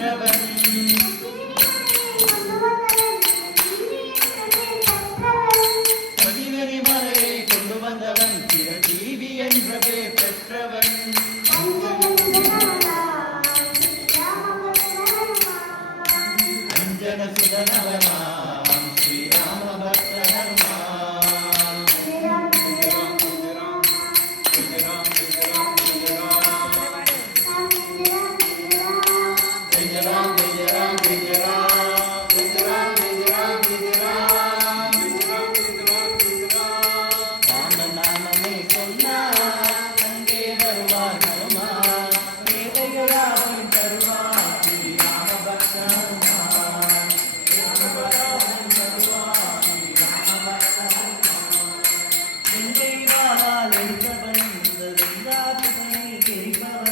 வென்றவன் பதிவெறி மலையை கொண்டு வந்தவன் சிரஞ்சீவி என்ற பேர் பெற்றவன் அஞ்சன சுதனவனாம் ஸ்ரீராம பக்தனருமாம் ராமநாமமே சொன்னார் அங்கே வருவார் ஹனுமான் வேதைகளாவும் தருவார் ஸ்ரீராம பக்தனுமான் எடுத்தவன் இந்த வெங்காதிபனை தெரிப்பவன்